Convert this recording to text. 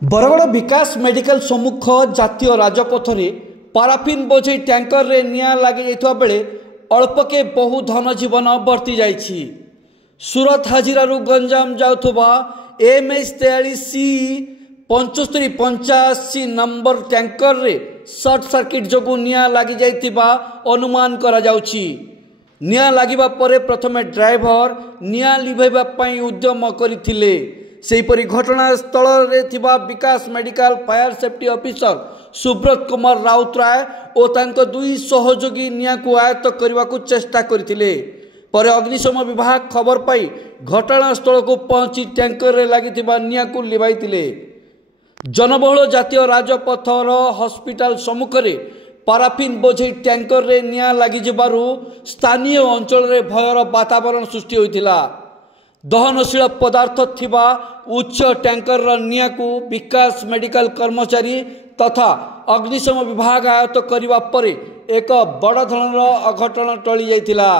बरगड़ विकास medical सम्मुख जातीय राजपथ में पाराफिन बोझे टैंकर रे निआं लगी जाइथिबा बेले अल्पके बहु धन जीवन बर्ती जाइछि। सूरत हाजिरारू गंजाम जाउथबा MS43C 7585 नंबर टैंकर रे सर्ट सर्किट जोगु निआं लगी जाइथिबा अनुमान करा जाउछि। निआं लागिबा परे प्रथमे ड्राइवर निआं लिभैबा पई उद्यम करिथिले। सेहीपरि घटनास्थल रे थिबा विकास medical fire safety officer Subrata Kumar Routray और तांको दुई सहयोगी निआं को आयत्त करने को चेष्टा करथिले। पर अग्निशम विभाग खबर पाई घटनास्थल को पहुंची टैंकर रे लागिथिबा निआं को लिभाइथिले। जनबहुल जातीय राजपथर हॉस्पिटल सम्मुख रे पाराफिन बोझे टैंकर रे निआं लागि जिबारु स्थानीय अंचल रे भयर वातावरण सृष्टि होइथिला। दहनशील पदार्थ थिबा उच्च टैंकर निआं को विकास मेडिकल कर्मचारी तथा अग्निशम विभाग आयत्त करने पर एक बड़ धरणर अघटन टली जाइथिला।